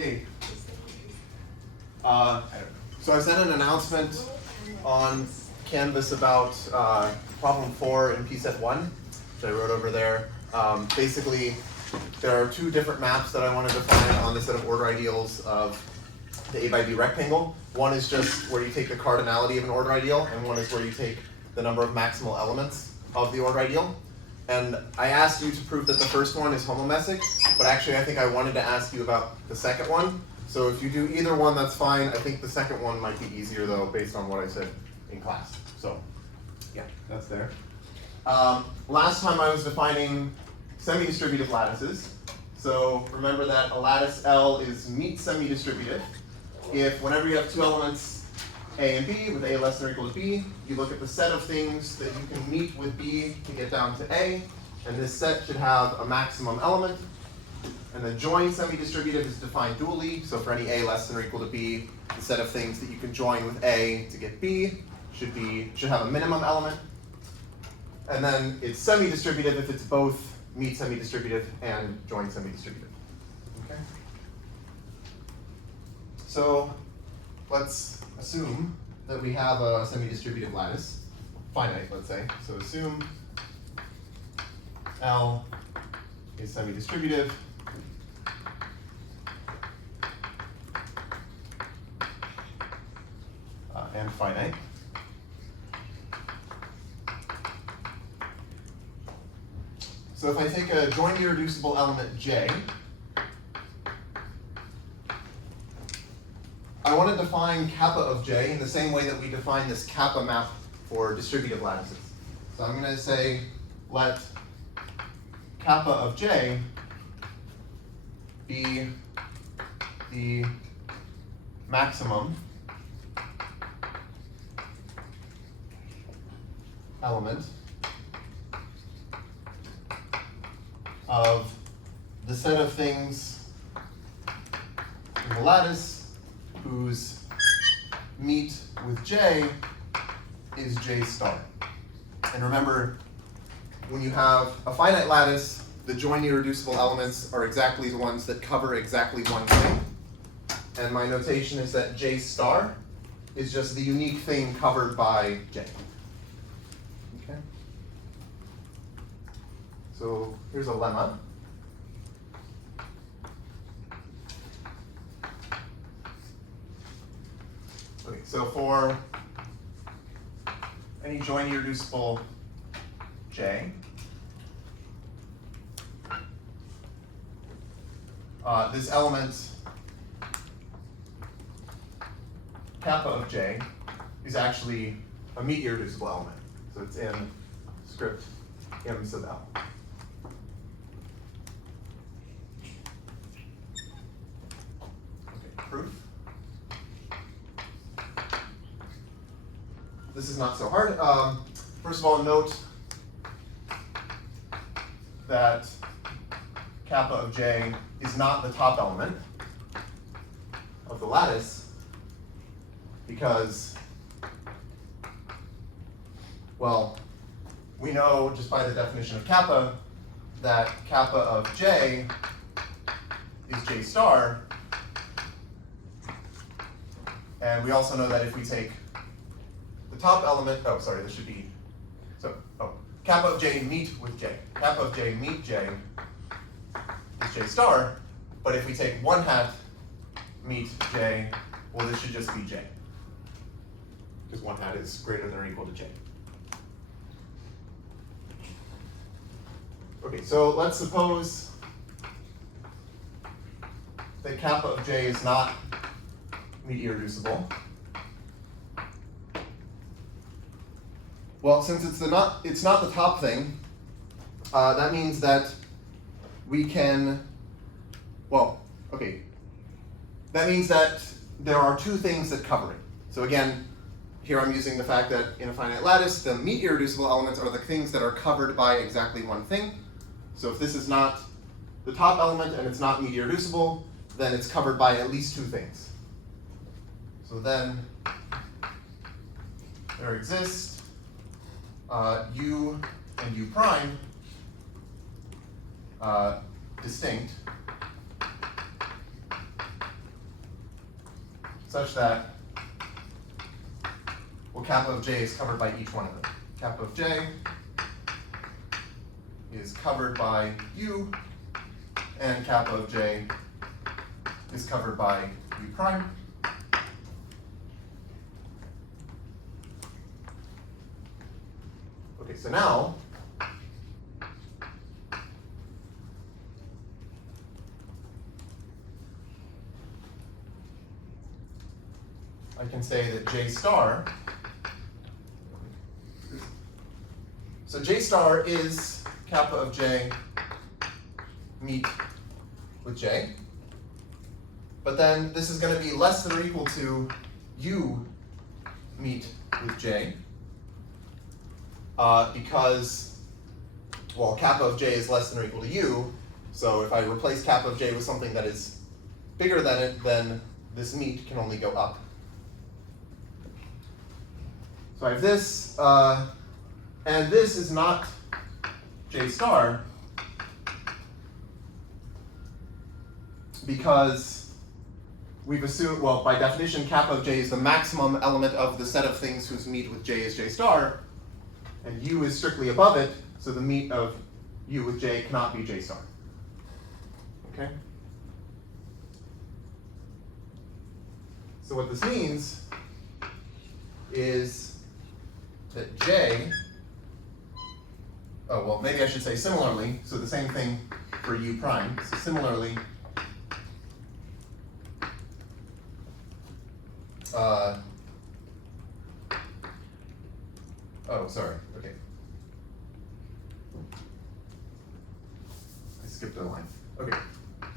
Okay. So I sent an announcement on Canvas about problem 4 in P-set 1, which I wrote over there. Basically, there are two different maps that I want to define on the set of order ideals of the A by B rectangle. One is just where you take the cardinality of an order ideal, and one is where you take the number of maximal elements of the order ideal. And I asked you to prove that the first one is homomessic, but actually I think I wanted to ask you about the second one. So if you do either one, that's fine. I think the second one might be easier though, based on what I said in class. So yeah, that's there. Last time I was defining semi-distributive lattices. So remember that a lattice L is meet semi-distributive if whenever you have two elements A and B with A less than or equal to B, you look at the set of things that you can meet with B to get down to A, and this set should have a maximum element. And then join semi-distributive is defined dually, so for any A less than or equal to B, the set of things that you can join with A to get B should have a minimum element. And then it's semi-distributive if it's both meet semi-distributive and join semi-distributive. Okay. So let's assume that we have a semi-distributive lattice, finite, let's say. So assume L is semi-distributive. And finite. So if I take a jointly reducible element J, I want to define kappa of J in the same way that we define this kappa map for distributive lattices. So I'm going to say let kappa of J be the maximum element of the set of things in the lattice whose meet with J is J star. And remember, when you have a finite lattice, the joint irreducible elements are exactly the ones that cover exactly one thing. And my notation is that J star is just the unique thing covered by J. Okay. So here's a lemma. Okay, so for any joint irreducible J, this element kappa of J is actually a meet irreducible element. So it's in script M sub L. Okay, proof. This is not so hard. First of all, note that kappa of J is not the top element of the lattice because, well, we know just by the definition of kappa that kappa of J is J star. And we also know that if we take the top element, oh, sorry, this should be, kappa of J meet with J. Kappa of J meet J is J star, but if we take 1 hat meet J, well, this should just be J. Because 1 hat is greater than or equal to J. Okay, so let's suppose that kappa of J is not meet irreducible. Well, since it's not the top thing, that means that we can, that means that there are two things that cover it. So again, here I'm using the fact that in a finite lattice, the meet irreducible elements are the things that are covered by exactly one thing. So if this is not the top element and it's not meet irreducible, then it's covered by at least two things. So then there exists U and U prime distinct such that, well, kappa of j is covered by each one of them. Kappa of j is covered by u, and kappa of j is covered by u prime. Okay, so now I can say that J star, so J star is kappa of J meet with J, but then this is going to be less than or equal to U meet with J, because, well, kappa of J is less than or equal to U, so if I replace kappa of J with something that is bigger than it, then this meet can only go up. So I have this, and this is not J star, because we've assumed, well, by definition, kappa of J is the maximum element of the set of things whose meet with J is J star, and U is strictly above it, so the meet of U with J cannot be J star. Okay? So what this means is that J, oh, well, maybe I should say similarly, so the same thing for U prime. So similarly, oh, sorry, okay. I skipped a line. Okay,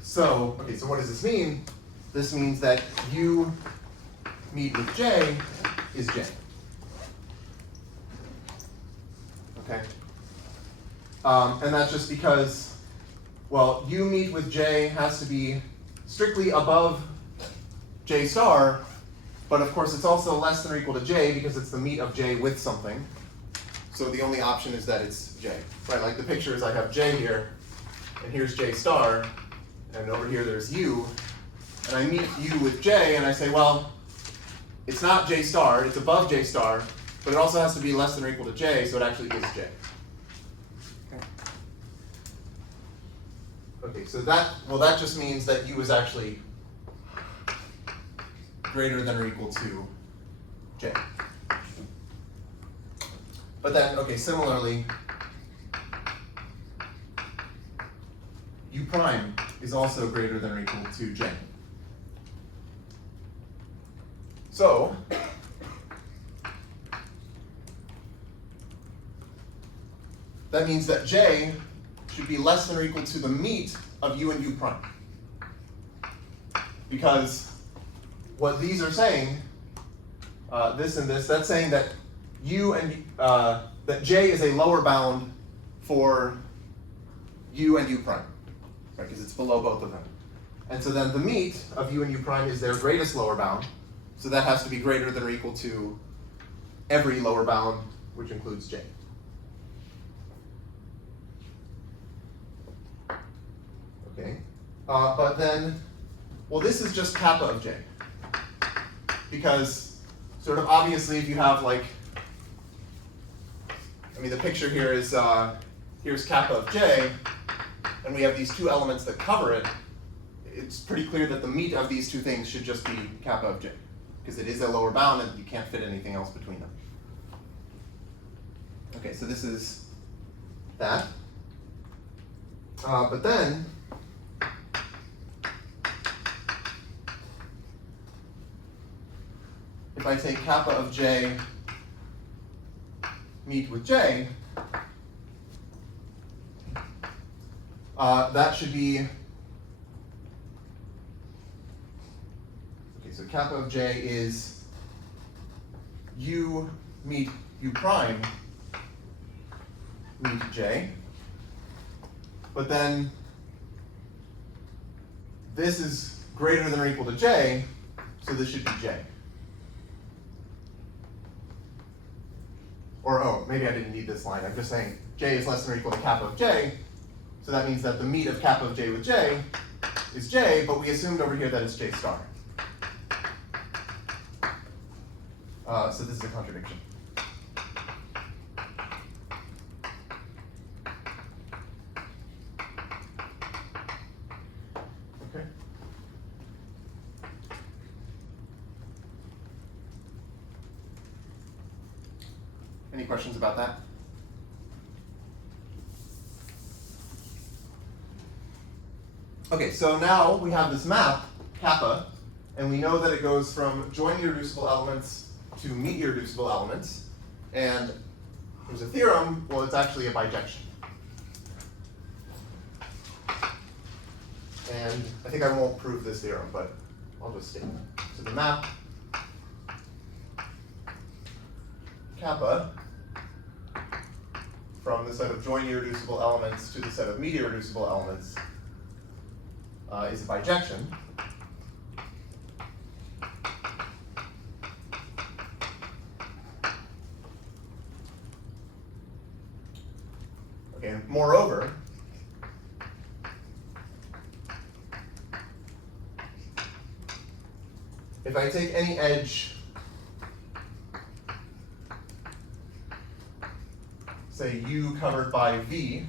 so what does this mean? This means that U meet with J is J. Okay, and that's just because, well, U meet with J has to be strictly above J star, but of course it's also less than or equal to J because it's the meet of J with something. So the only option is that it's J, right? Like the picture is I have J here, and here's J star, and over here there's U, and I meet U with J, and I say, well, it's not J star, it's above J star, but it also has to be less than or equal to J, so it actually is J. Okay, so that just means that U is actually greater than or equal to J. But then, okay, similarly, U prime is also greater than or equal to J. So, that means that J should be less than or equal to the meet of U and U prime. Because what these are saying, this and this, that's saying that U and that J is a lower bound for U and U prime, right? Because it's below both of them. And so then the meet of U and U prime is their greatest lower bound, so that has to be greater than or equal to every lower bound, which includes J. Okay, but then, well, this is just kappa of J. Because sort of obviously if you have like, I mean the picture here is, here's kappa of J, and we have these two elements that cover it, it's pretty clear that the meet of these two things should just be kappa of J. Because it is a lower bound and you can't fit anything else between them. Okay, so this is that. But then, if I take kappa of J meet with J, that should be, okay, so kappa of J is U meet U prime meet J, but then this is greater than or equal to J, so this should be J. Or, oh, maybe I didn't need this line. I'm just saying J is less than or equal to kappa of J, so that means that the meet of kappa of J with J is J, but we assumed over here that it's J star. So this is a contradiction. Okay. Any questions about that? Okay, so now we have this map, kappa, and we know that it goes from join irreducible elements to meet irreducible elements. And there's a theorem, well, it's actually a bijection. And I think I won't prove this theorem, but I'll just state it. So the map kappa from the set of join irreducible elements to the set of meet irreducible elements is a bijection. Okay, and moreover, if I take any edge, say U covered by V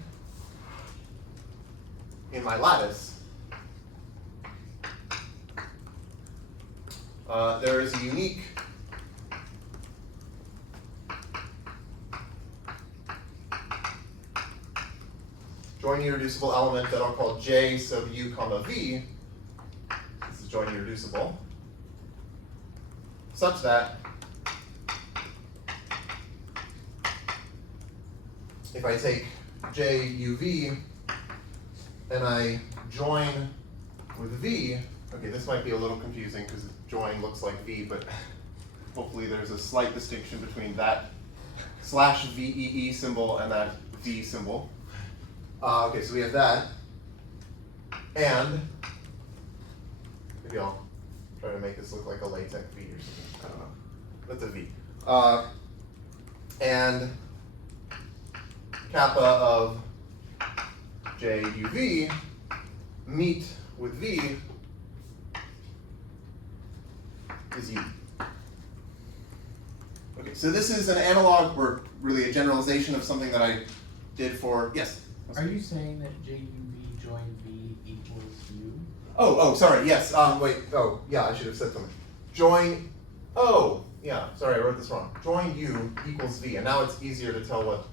in my lattice, there is a unique join irreducible element that I'll call J sub U comma V. This is join irreducible, such that if I take J U V and I join with V, okay, this might be a little confusing because join looks like V, but hopefully there's a slight distinction between that slash VEE symbol and that V symbol. Okay, so we have that, and maybe I'll try to make this look like a latex V or something. I don't know. That's a V. And kappa of JUV meet with V is U. Okay, so this is an analog, or really a generalization of something that I did for, yes? Are you saying that JUV join V equals U? Oh, sorry, yes, wait, oh, yeah, I should have said something. Join, oh, yeah, sorry, I wrote this wrong. Join U equals V, and now it's easier to tell what,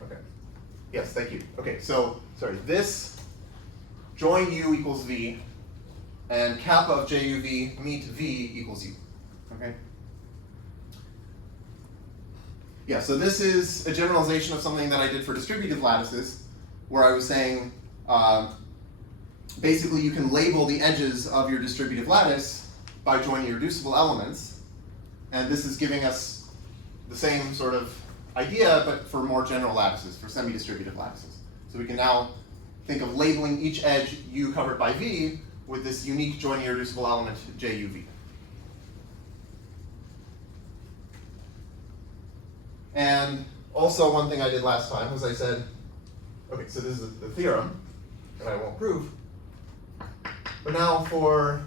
okay. Yes, thank you. Okay, so, sorry, this join U equals V, and kappa of JUV meet V equals U, okay? Yeah, so this is a generalization of something that I did for distributive lattices, where I was saying, basically you can label the edges of your distributive lattice by joining irreducible elements, and this is giving us the same sort of idea, but for more general lattices, for semi-distributive lattices. So we can now think of labeling each edge U covered by V with this unique joining irreducible element JUV. And also one thing I did last time was I said, okay, so this is the theorem that I won't prove, but now for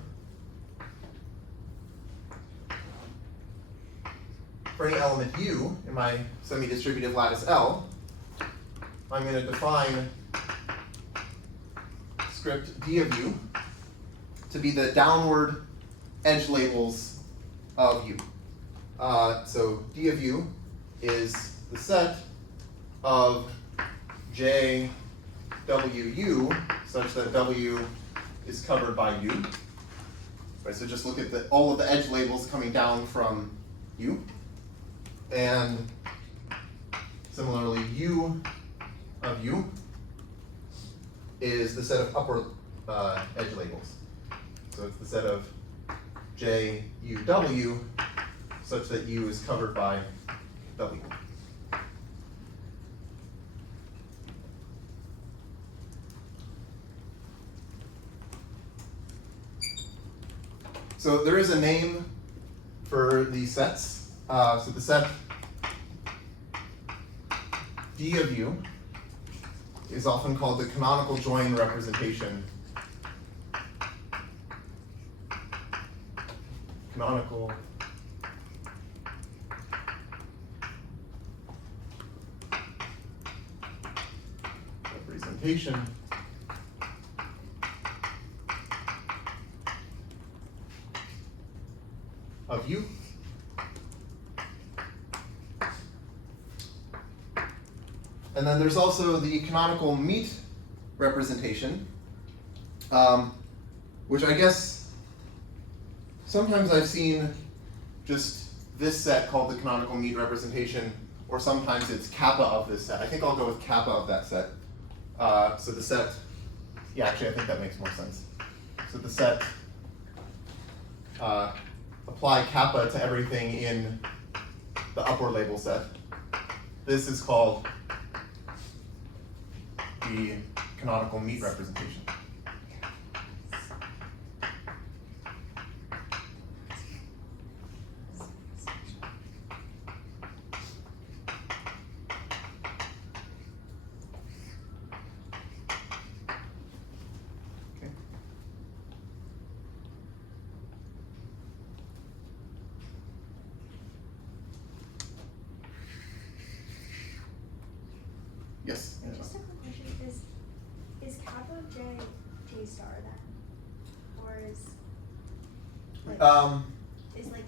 any element U in my semi-distributive lattice L, I'm going to define script D of U to be the downward edge labels of U. So D of U is the set of J W U such that W is covered by U. Right, so just look at all of the edge labels coming down from U. And similarly, U of U is the set of upper edge labels. So it's the set of J U W such that U is covered by W. So there is a name for these sets. So the set D of U is often called the canonical join representation. Canonical representation of U. And then there's also the canonical meet representation, which I guess sometimes I've seen just this set called the canonical meet representation, or sometimes it's kappa of this set. I think I'll go with kappa of that set. So the set, yeah, actually I think that makes more sense. So the set, apply kappa to everything in the upward label set. This is called the canonical meet representation. Okay. Yes. Just a quick question, is kappa of J J star then? Or is like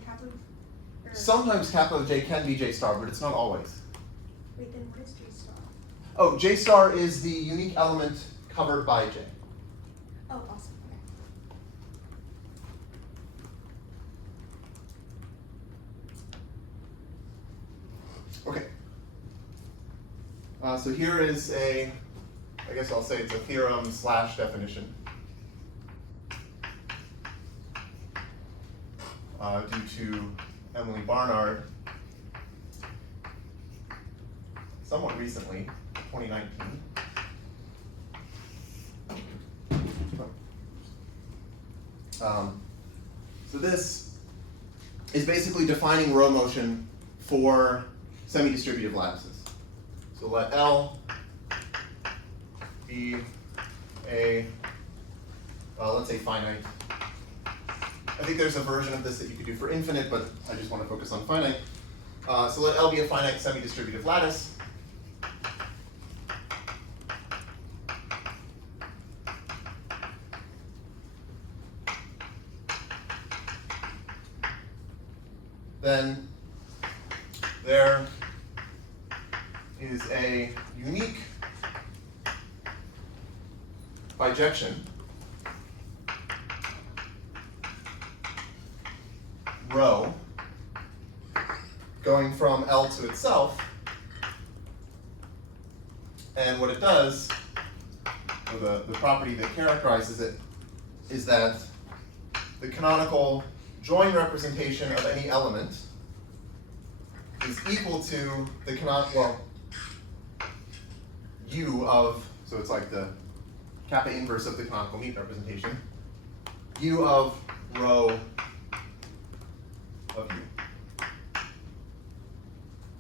kappa or Sometimes kappa of J can be J star, but it's not always. wait, then what is J star? Oh, J star is the unique element covered by J. Oh, awesome, okay. Okay. So here is I guess I'll say it's a theorem / definition. Due to Emily Barnard somewhat recently, 2019. So this is basically defining row motion for semi-distributive lattices. So let L be a, let's say finite. I think there's a version of this that you could do for infinite, but I just want to focus on finite. So let L be a finite semi-distributive lattice. Then there is a unique bijection row going from L to itself, and what it does, or the property that characterizes it, is that the canonical join representation of any element is equal to the U of, so it's like the kappa inverse of the canonical meet representation, U of row of U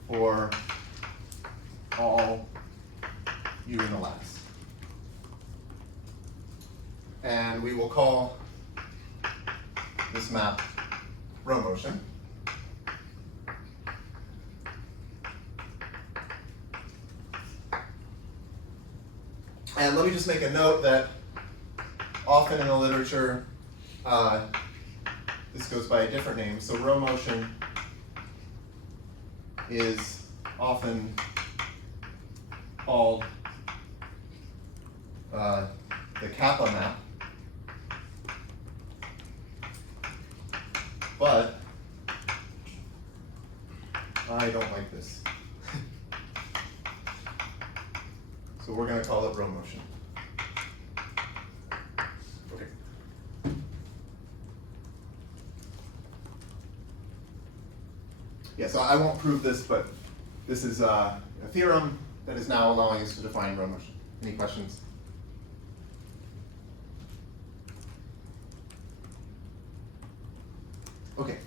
for all U in the lattice. And we will call this map row motion. And let me just make a note that often in the literature, this goes by a different name. So row motion is often called the kappa map. But I don't like this. So we're going to call it row motion. Okay. Yeah, so I won't prove this, but this is a theorem that is now allowing us to define row motion. Any questions? Okay.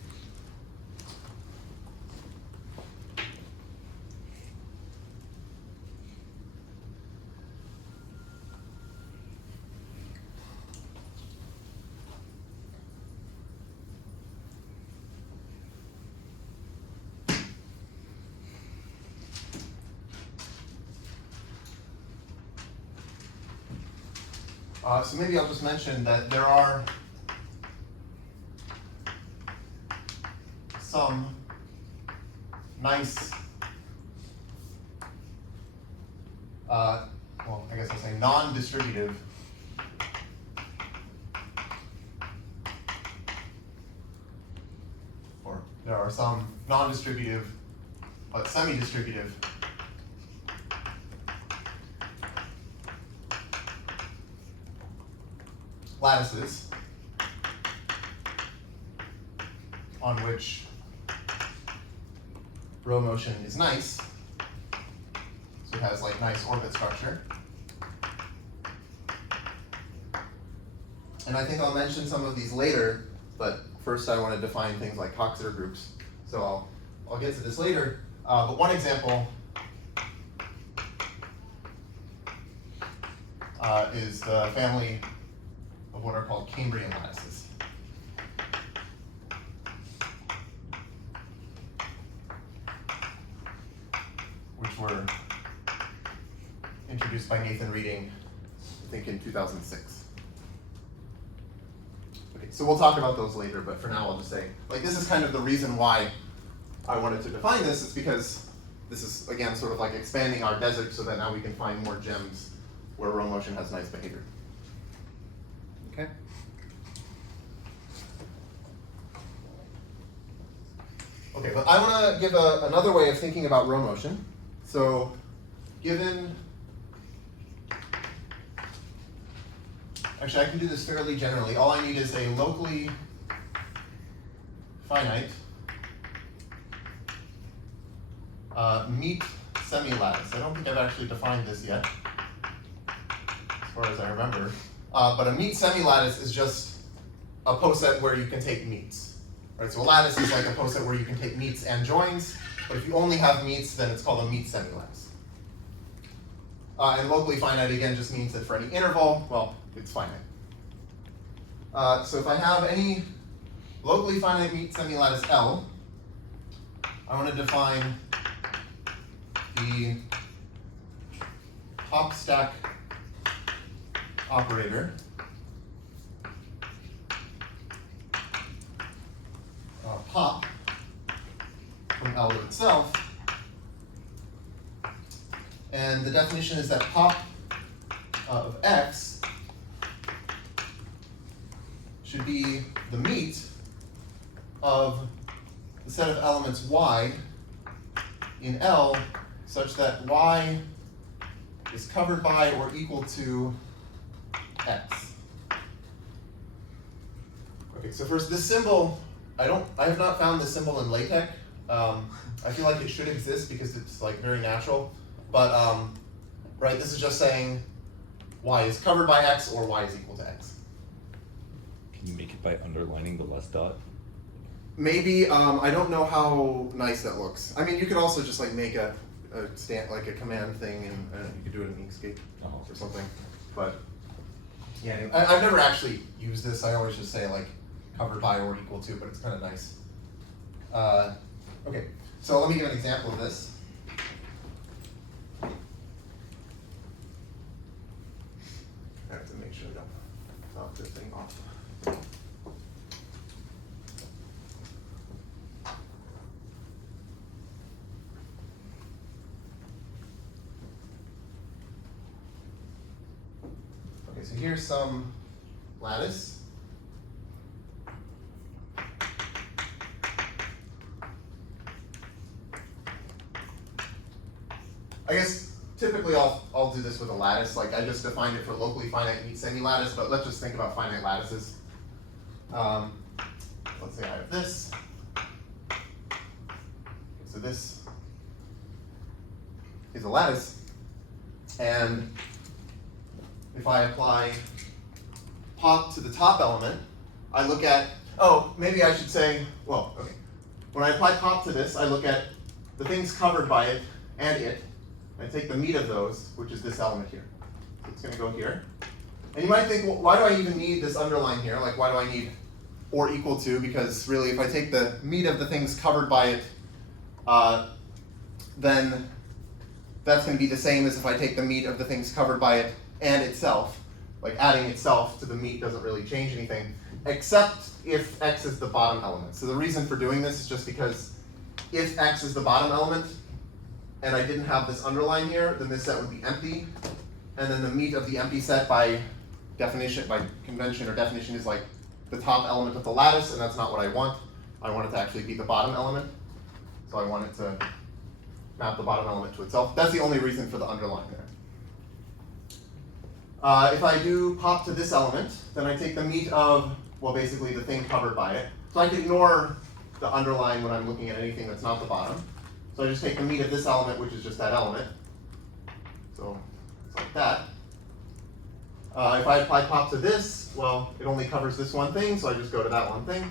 So maybe I'll just mention that there are some nice, well, I guess I'll say non-distributive there are some non-distributive but semi-distributive lattices on which row motion is nice, so it has like nice orbit structure. And I think I'll mention some of these later, but first I want to define things like Coxeter groups. So I'll get to this later, but one example is the family of what are called Cambrian lattices. Which were introduced by Nathan Reading, I think in 2006. Okay, so we'll talk about those later, but for now I'll just say, like, this is kind of the reason why I wanted to define this. It's because this is, again, sort of like expanding our desert so that now we can find more gems where row motion has nice behavior. Okay? Okay, but I want to give another way of thinking about row motion. So, given, actually I can do this fairly generally. All I need is a locally finite meet semi-lattice. I don't think I've actually defined this yet, as far as I remember. But a meet semi-lattice is just a poset where you can take meets. Right? So a lattice is like a poset where you can take meets and joins, but if you only have meets, then it's called a meet semi-lattice. And locally finite, again, just means that for any interval, well, it's finite. So if I have any locally finite meet semi-lattice L, I want to define the top stack operator pop from L itself. And the definition is that pop of X should be the meet of the set of elements Y in L such that Y is covered by or equal to X. Okay, so first, this symbol, I have not found this symbol in LaTeX. I feel like it should exist because it's like very natural. But right, this is just saying Y is covered by X or Y is equal to X. Can you make it by underlining the less dot? Maybe, I don't know how nice that looks. I mean, you could also just like make a command thing, and you could do it in Inkscape or something. But yeah, anyway, I've never actually used this. I always just say like covered by or equal to, but it's kind of nice. Okay, so let me give an example of this. I have to make sure I don't knock this thing off. Okay, so here's some lattice. I guess typically I'll do this with a lattice. Like I just defined it for locally finite meet semi-lattice, but let's just think about finite lattices. Let's say I have this. So this is a lattice, and if I apply pop to the top element, I look at, oh, maybe I should say, well, okay. When I apply pop to this, I look at the things covered by it and it. I take the meet of those, which is this element here. So it's going to go here. And you might think, well, why do I even need this underline here? Like, why do I need or equal to? Because really, if I take the meet of the things covered by it, then that's going to be the same as if I take the meet of the things covered by it and itself. like adding itself to the meat doesn't really change anything, except if x is the bottom element. So the reason for doing this is just because if x is the bottom element, and I didn't have this underline here, then this set would be empty, and then the meat of the empty set by definition, by convention or definition, is like the top element of the lattice, and that's not what I want. I want it to actually be the bottom element, so I want it to map the bottom element to itself. That's the only reason for the underline there. If I do pop to this element, then I take the meat of, well, basically the thing covered by it. So I can ignore the underline when I'm looking at anything that's not the bottom. So I just take the meat of this element, which is just that element. So it's like that. If I apply pop to this, well, it only covers this one thing, so I just go to that one thing.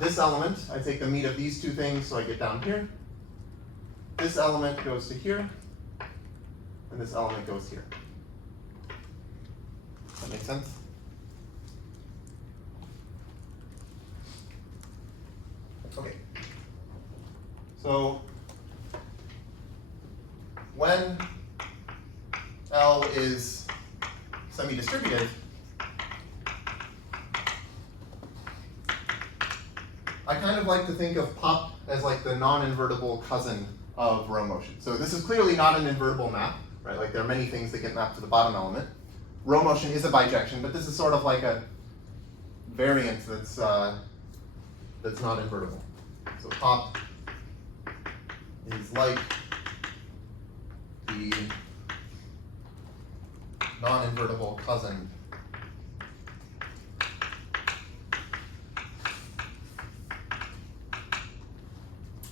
This element, I take the meat of these two things, so I get down here. This element goes to here, and this element goes here. Does that make sense? Okay. So when L is semi-distributive, I kind of like to think of pop as like the non-invertible cousin of row motion. So this is clearly not an invertible map, right? Like there are many things that get mapped to the bottom element. Row motion is a bijection, but this is sort of like a variant that's not invertible. So pop is like the non-invertible cousin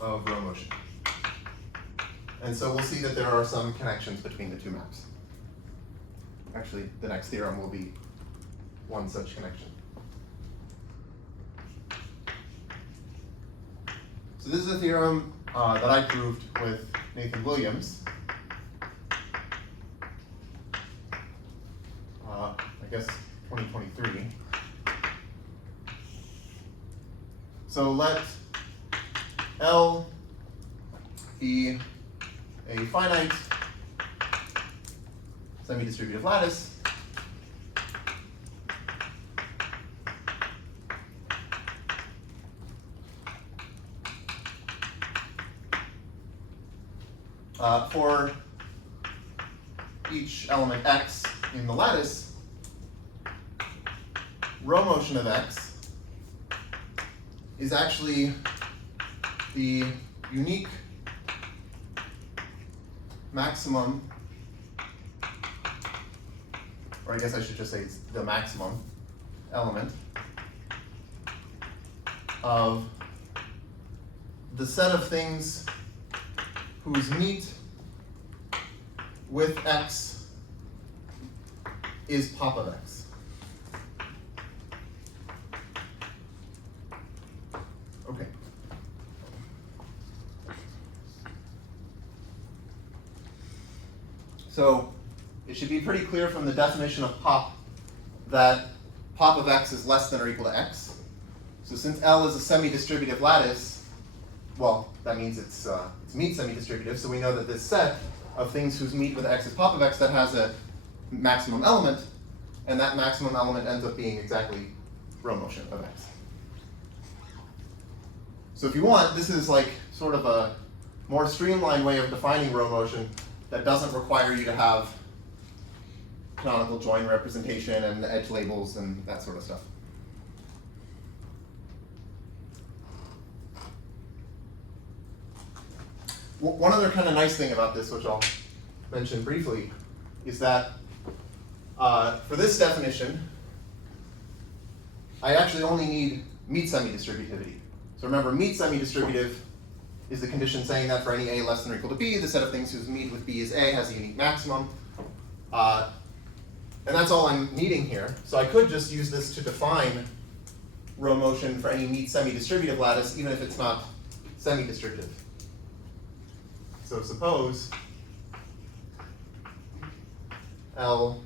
of row motion. And so we'll see that there are some connections between the two maps. Actually, the next theorem will be one such connection. So this is a theorem that I proved with Nathan Williams. I guess 2023. So let L be a finite semi-distributive lattice for each element x in the lattice, row motion of x is actually the unique maximum, or I guess I should just say it's the maximum element of the set of things whose meet with x is pop of x. Okay. So it should be pretty clear from the definition of pop that pop of x is less than or equal to x. So since L is a semi-distributive lattice, well, that means it's meet semi-distributive, so we know that this set of things whose meet with x is pop of x, that has a maximum element, and that maximum element ends up being exactly row motion of x. So if you want, this is like sort of a more streamlined way of defining row motion that doesn't require you to have canonical join representation and edge labels and that sort of stuff. One other kind of nice thing about this, which I'll mention briefly, is that for this definition, I actually only need meet semi-distributivity. So remember, meet semi-distributive is the condition saying that for any a less than or equal to b, the set of things whose meet with b is a has a unique maximum. And that's all I'm needing here. So I could just use this to define row motion for any meet semi-distributive lattice, even if it's not semi-distributive. So suppose L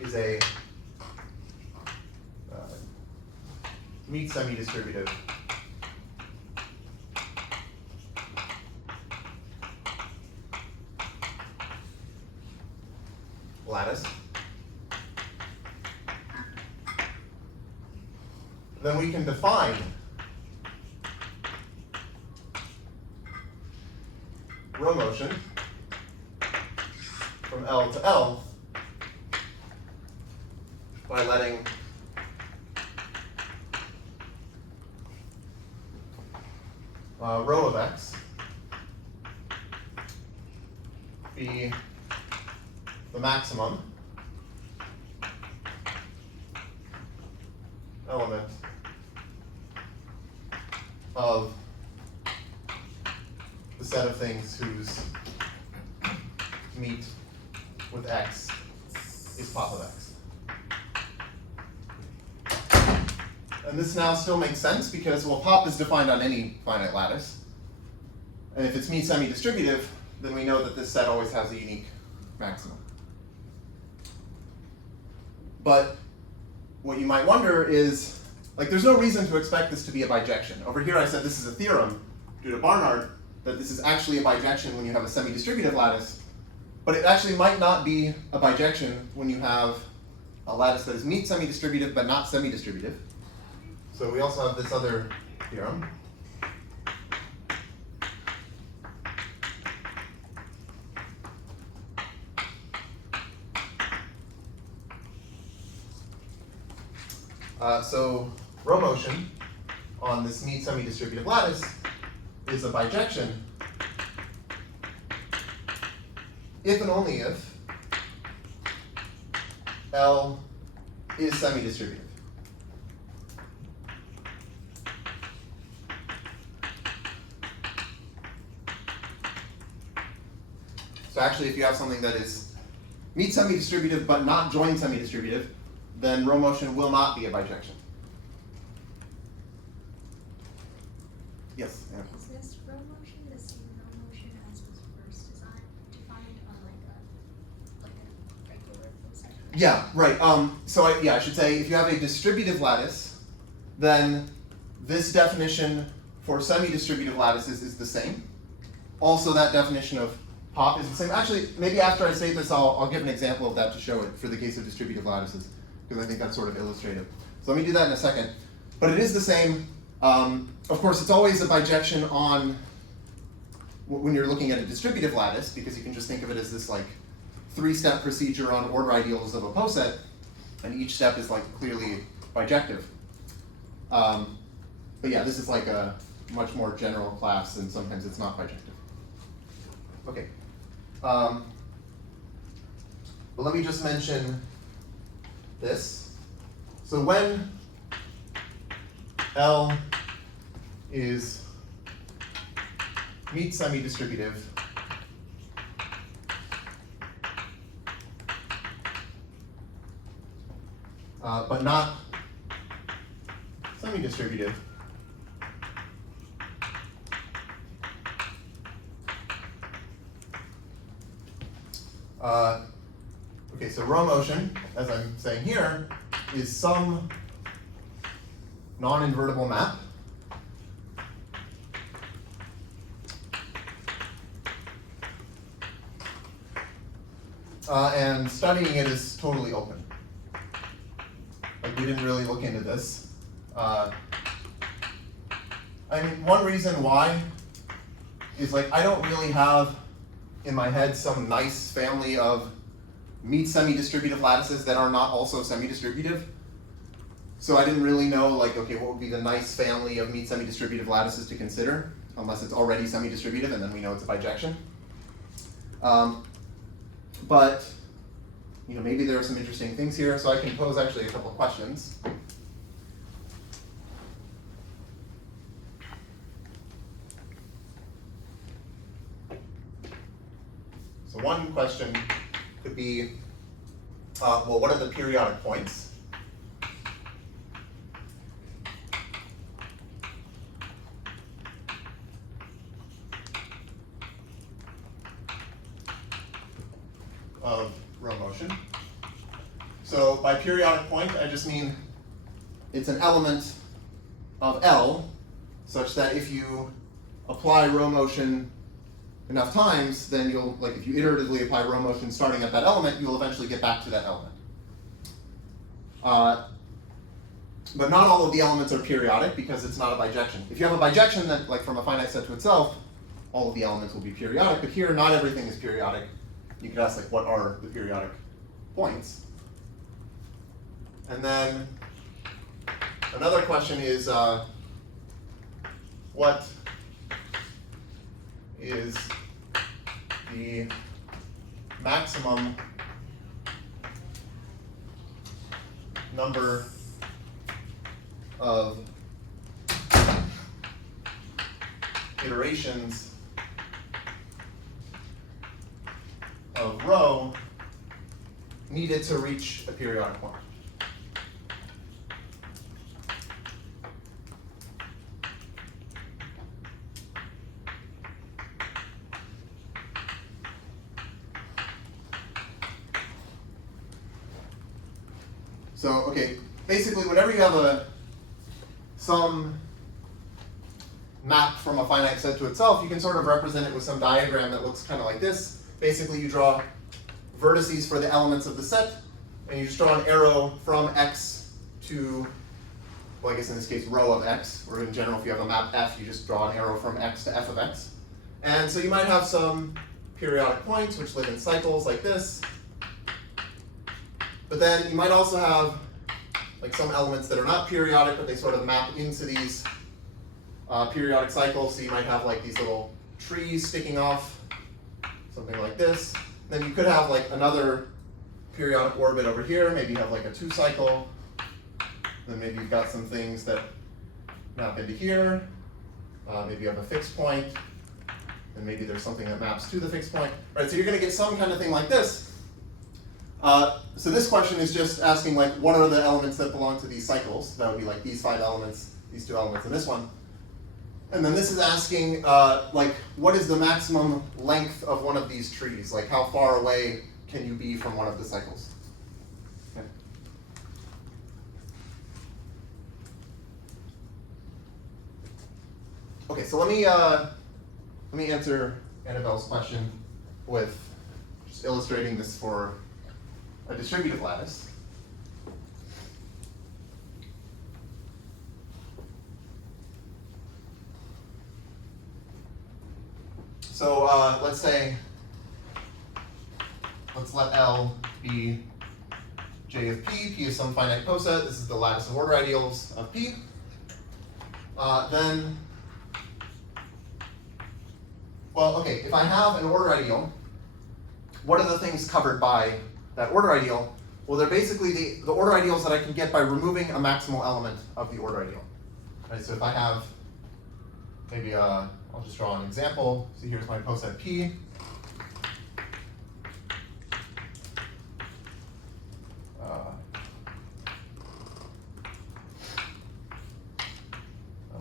is a meet semi-distributive then we can define row motion from L to L by letting rho of x be the maximum element of the set of things whose meet with x is pop of x. And this now still makes sense because, well, pop is defined on any finite lattice. And if it's meet semi-distributive, then we know that this set always has a unique maximum. But what you might wonder is, like, there's no reason to expect this to be a bijection. Over here I said this is a theorem due to Barnard, that this is actually a bijection when you have a semi-distributive lattice, but it actually might not be a bijection when you have a lattice that is meet semi-distributive but not semi-distributive. So we also have this other theorem. So row motion on this meet semi-distributive lattice is a bijection if and only if L is semi-distributive. So actually, if you have something that is meet semi-distributive but not join semi-distributive, then row motion will not be a bijection. Yes? Yeah. Is this row motion the same row motion as was first defined on like a regular Posets? Yeah, right. So I should say if you have a distributive lattice, then this definition for semi-distributive lattices is the same. Also, that definition of pop is the same. Actually, maybe after I say this, I'll give an example of that to show it for the case of distributive lattices, because I think that's sort of illustrative. So let me do that in a second. But it is the same. Of course, it's always a bijection on when you're looking at a distributive lattice, because you can just think of it as this like three-step procedure on order ideals of a poset, and each step is like clearly bijective. But yeah, this is like a much more general class, and sometimes it's not bijective. Okay. But let me just mention this. So when L is meet semi-distributive, but not semi-distributive, okay, so row motion, as I'm saying here, is some non-invertible map and studying it is totally open. Like, we didn't really look into this. I mean, one reason why is like I don't really have in my head some nice family of meet semi-distributive lattices that are not also semi-distributive. So I didn't really know, like, okay, what would be the nice family of meet semi-distributive lattices to consider, unless it's already semi-distributive and then we know it's a bijection. But you know, maybe there are some interesting things here, so I can pose actually a couple of questions. So one question could be, well, what are the periodic points? Of row motion. So by periodic point, I just mean it's an element of L such that if you apply row motion enough times, then you'll, like, if you iteratively apply row motion starting at that element, you'll eventually get back to that element. But not all of the elements are periodic because it's not a bijection. If you have a bijection that, like from a finite set to itself, all of the elements will be periodic, but here not everything is periodic. You could ask like, what are the periodic points? And then another question is, what is the maximum number of iterations of rho needed to reach a periodic point? So, okay, basically whenever you have some map from a finite set to itself, you can sort of represent it with some diagram that looks kind of like this. Basically you draw vertices for the elements of the set, and you just draw an arrow from x to, well I guess in this case rho of x, or in general if you have a map F, you just draw an arrow from x to f of x. And so you might have some periodic points which live in cycles like this. But then you might also have like some elements that are not periodic, but they sort of map into these periodic cycles. So you might have like these little trees sticking off, something like this. Then you could have like another periodic orbit over here. Maybe you have like a 2 cycle. Then maybe you've got some things that map into here. Maybe you have a fixed point. And maybe there's something that maps to the fixed point. Right, so you're going to get some kind of thing like this. So this question is just asking like, what are the elements that belong to these cycles? That would be like these 5 elements, these 2 elements, and this one. And then this is asking like, what is the maximum length of one of these trees? Like how far away can you be from one of the cycles? Okay. Okay, so let me answer Annabelle's question with just illustrating this for a distributive lattice. So let's say, let's let L be J of P. P is some finite poset. This is the lattice of order ideals of P. Then, well, okay, if I have an order ideal, what are the things covered by that order ideal? Well, they're basically the order ideals that I can get by removing a maximal element of the order ideal. Right, so if I have, maybe I'll just draw an example. So here's my poset P. Oh,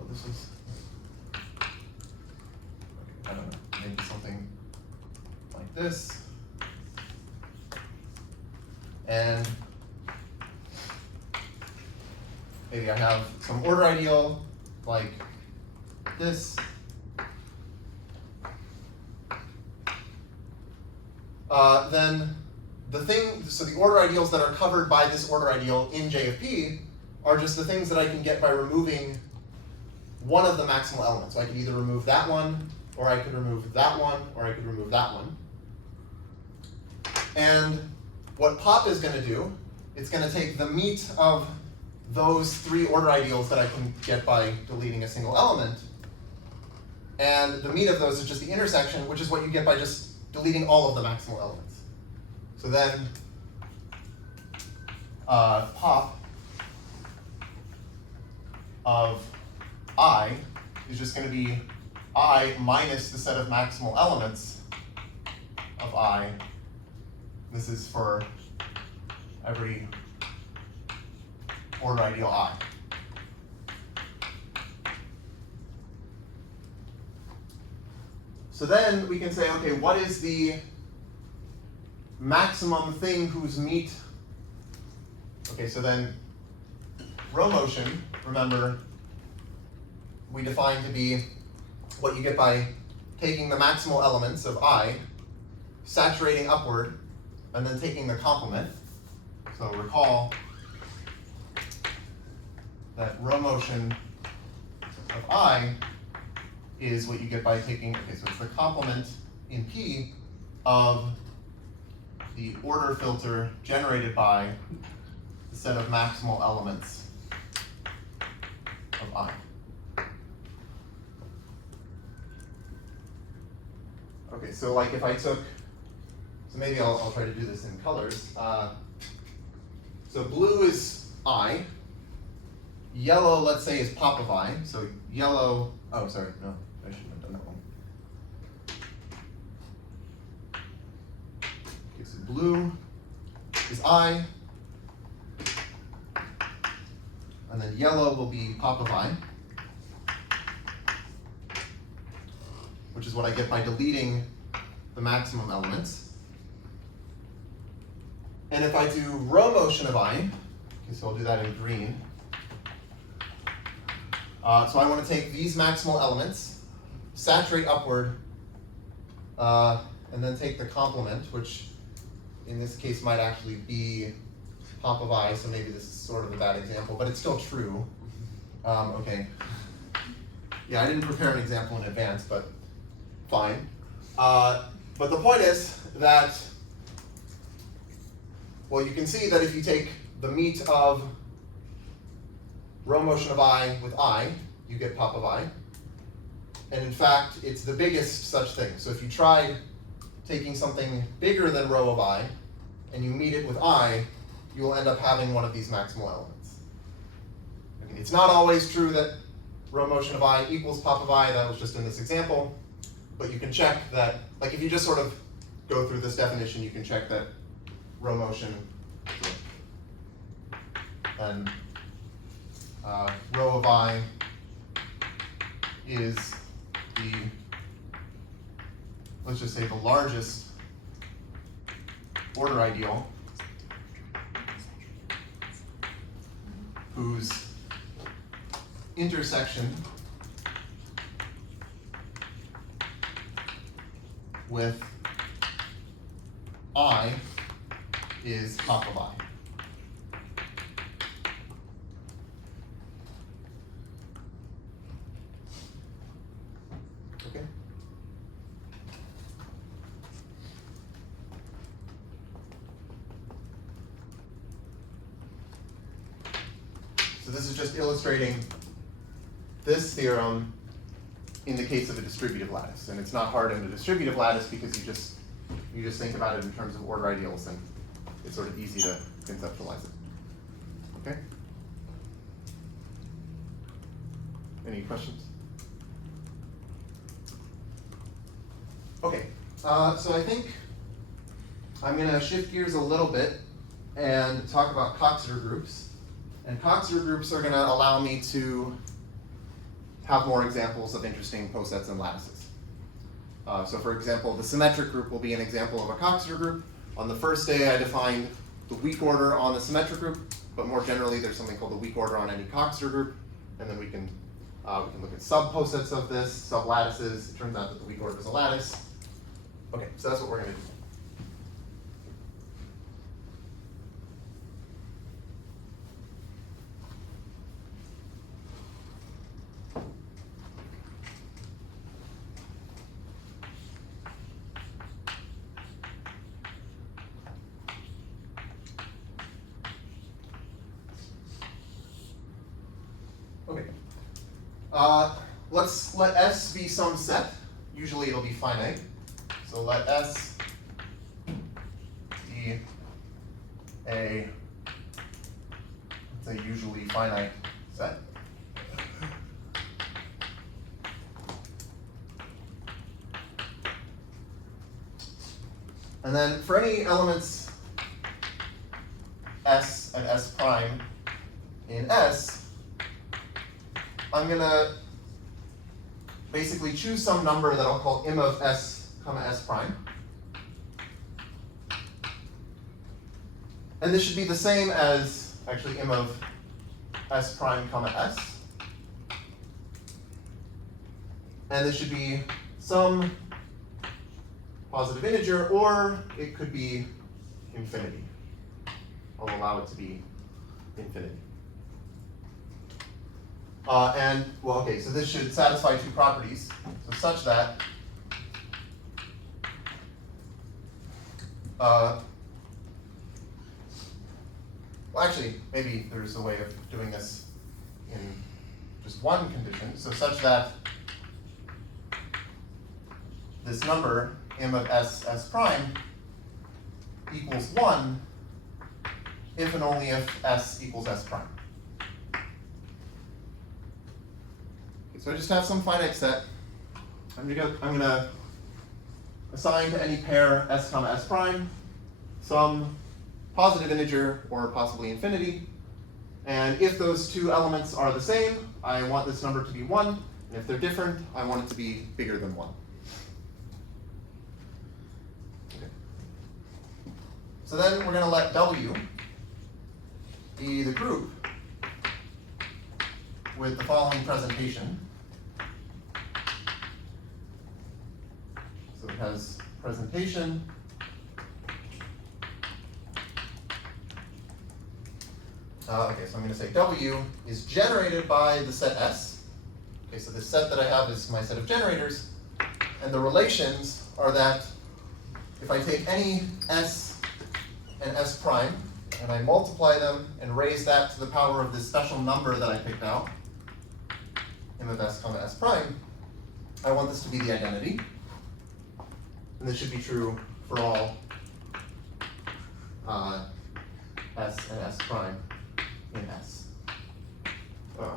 this is, I don't know, maybe something like this. And maybe I have some order ideal like this. Then so the order ideals that are covered by this order ideal in J of P are just the things that I can get by removing one of the maximal elements. So I could either remove that one, or I could remove that one, or I could remove that one. And what pop is going to do, it's going to take the meat of those 3 order ideals that I can get by deleting a single element. And the meat of those is just the intersection, which is what you get by just deleting all of the maximal elements. So then pop of I is just going to be I minus the set of maximal elements of I. This is for every order ideal I. So then we can say, okay, what is the maximum thing whose meat? Okay, so then row motion, remember, we define to be what you get by taking the maximal elements of I, saturating upward, and then taking the complement. So recall that row motion of I is what you get by taking, okay, so it's the complement in P of the order filter generated by the set of maximal elements of I. Okay, so like if I took, so maybe I'll try to do this in colors. So blue is I. Yellow, let's say, is pop of I. So yellow, oh, sorry, no, I shouldn't have done that one. Okay, so blue is I. And then yellow will be pop of I, which is what I get by deleting the maximum elements. And if I do row motion of I, okay, so I'll do that in green. So I want to take these maximal elements, saturate upward, and then take the complement, which in this case might actually be pop of I, so maybe this is sort of a bad example, but it's still true. Okay. Yeah, I didn't prepare an example in advance, but fine. But the point is that, well, you can see that if you take the meat of row motion of I with I, you get pop of I. And in fact, it's the biggest such thing. So if you tried taking something bigger than row of I, and you meet it with I, you will end up having one of these maximal elements. Okay, it's not always true that row motion of I equals pop of I, that was just in this example, but you can check that, like if you just sort of go through this definition, you can check that row motion and row of I is the, let's just say the largest order ideal whose intersection with I is pop of I. Okay. So this is just illustrating this theorem in the case of a distributive lattice, and it's not hard in a distributive lattice because you just think about it in terms of order ideals, and it's sort of easy to conceptualize it. Okay? Any questions? Okay, so I think I'm going to shift gears a little bit and talk about Coxeter groups. And Coxeter groups are going to allow me to have more examples of interesting posets and lattices. So for example, the symmetric group will be an example of a Coxeter group. On the first day, I defined the weak order on the symmetric group, but more generally, there's something called the weak order on any Coxeter group, and then we can look at sub-posets of this, sub-lattices. It turns out that the weak order is a lattice. Okay, so that's what we're going to do. Okay. Let's let S be some set. Usually it'll be finite. So let S be a, let's say, usually finite set. And then for any elements S and S prime in S, I'm going to basically choose some number that I'll call im of S comma S prime. And this should be the same as actually im of S prime comma S. And this should be some positive integer, or it could be infinity. I'll allow it to be infinity. And, well, okay, so this should satisfy two properties. So such that well, actually, maybe there's a way of doing this in just one condition. So such that this number, m of s prime, equals 1 if and only if s equals s prime. Okay, so I just have some finite set. I'm gonna assign to any pair s comma s prime some positive integer or possibly infinity. And if those two elements are the same, I want this number to be 1. And if they're different, I want it to be bigger than 1. Okay. So then we're going to let W be the group with the following presentation. So it has presentation okay, so I'm going to say W is generated by the set S. Okay, so this set that I have is my set of generators. And the relations are that if I take any S and S prime, and I multiply them and raise that to the power of this special number that I picked out, m of s comma s prime, I want this to be the identity. And this should be true for all S and S prime in S. Okay.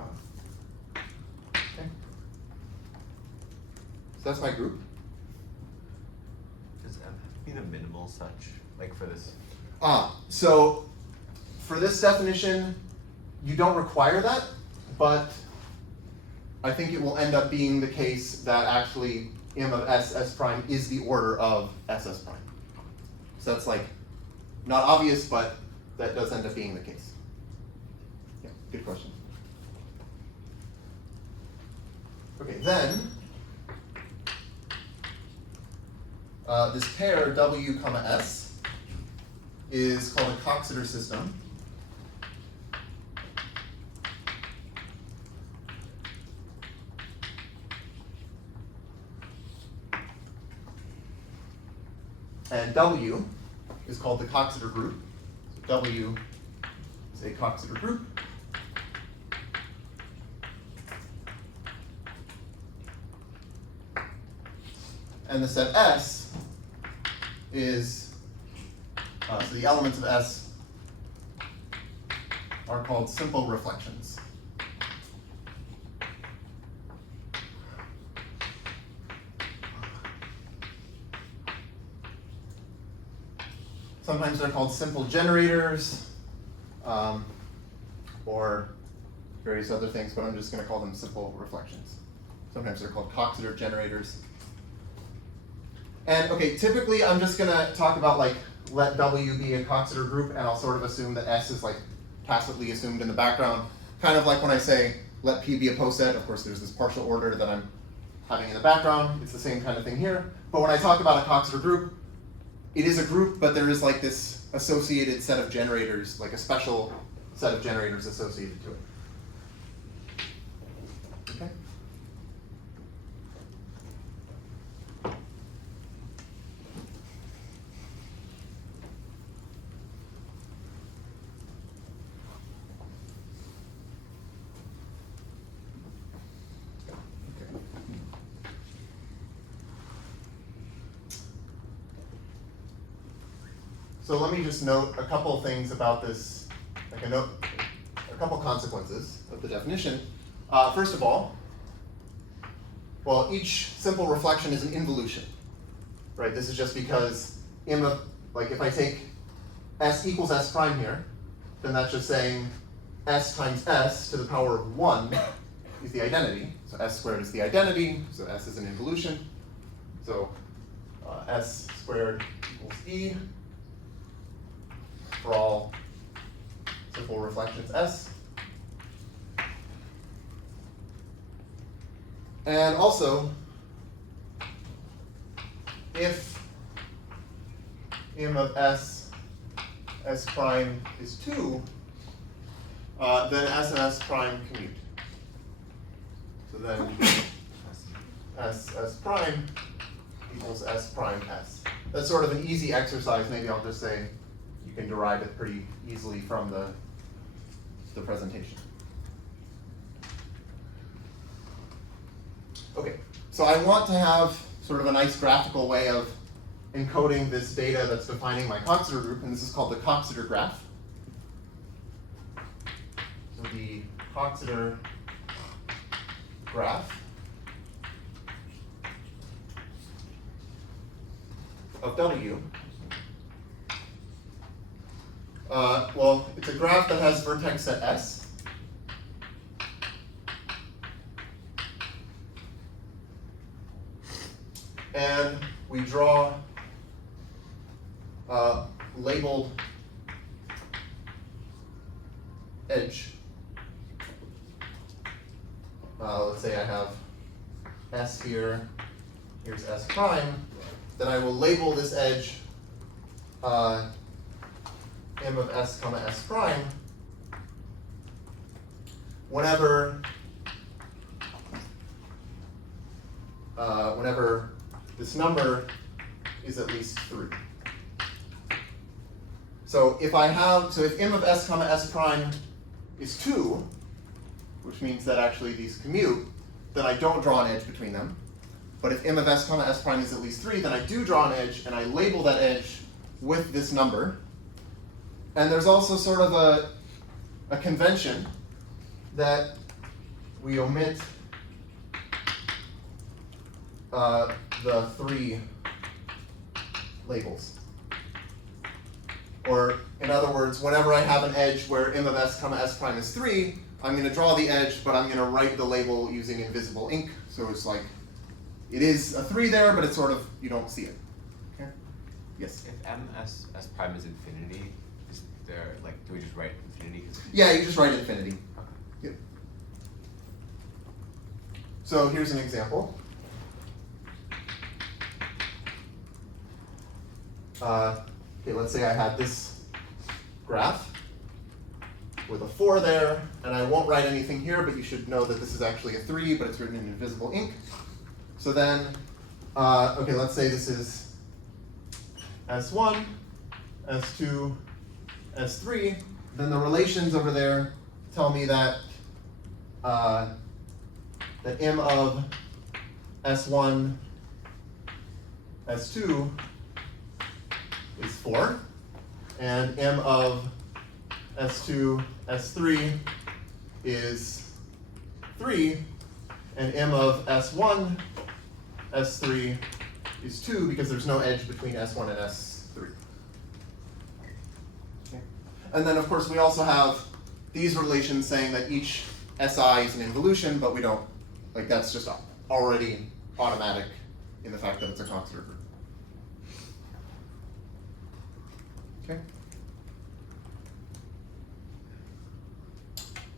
So that's my group. Does M have to be the minimal such, like for this? So for this definition, you don't require that, but I think it will end up being the case that actually m of s prime is the order of s prime. So that's like not obvious, but that does end up being the case. Yeah, good question. Okay, then this pair W comma S is called a Coxeter system. And W is called the Coxeter group. So W is a Coxeter group. And the set S is, so the elements of S are called simple reflections. Sometimes they're called simple generators, or various other things, but I'm just going to call them simple reflections. Sometimes they're called Coxeter generators. And okay, typically I'm just going to talk about like let W be a Coxeter group, and I'll sort of assume that S is like tacitly assumed in the background. Kind of like when I say let P be a poset, of course there's this partial order that I'm having in the background. It's the same kind of thing here. But when I talk about a Coxeter group, it is a group, but there is like this associated set of generators, like a special set of generators associated to it. Okay? So let me just note a couple of things about this, like a couple consequences of the definition. First of all, well, each simple reflection is an involution, right? This is just because like if I take S equals S prime here, then that's just saying S times S to the power of 1 is the identity. So S squared is the identity, so S is an involution. So S squared equals E for all simple reflections S. And also, if m of S prime is 2, then S and S prime commute. So then S prime equals S prime S. That's sort of an easy exercise. Maybe I'll just say you can derive it pretty easily from the presentation. Okay, so I want to have sort of a nice graphical way of encoding this data that's defining my Coxeter group, and this is called the Coxeter graph. So the Coxeter graph of W, well, it's a graph that has vertex set S. And we draw labeled edge. Let's say I have S here, here's S prime, then I will label this edge M of S comma S prime whenever this number is at least 3. So if M of S comma S prime is 2, which means that actually these commute, then I don't draw an edge between them. But if M of S comma S prime is at least 3, then I do draw an edge, and I label that edge with this number. And there's also sort of a convention that we omit the 3 labels. Or in other words, whenever I have an edge where M of S comma S prime is 3, I'm going to draw the edge, but I'm going to write the label using invisible ink. So it's like, it is a 3 there, but it's sort of, you don't see it. Okay? Yes? If MS S prime is infinity, is there, like, do we just write infinity? Yeah, you just write infinity. Okay. Yep. So here's an example. Okay, let's say I had this graph with a 4 there, and I won't write anything here, but you should know that this is actually a 3, but it's written in invisible ink. So then, okay, let's say this is S1, S2, S3. Then the relations over there tell me that that M of S1, S2 is 4, and M of S2, S3 is 3, and M of S1, S3 is 2 because there's no edge between S1 and S3. Okay. And then of course we also have these relations saying that each SI is an involution, but we don't, like that's just already automatic in the fact that it's a Coxeter group. Okay.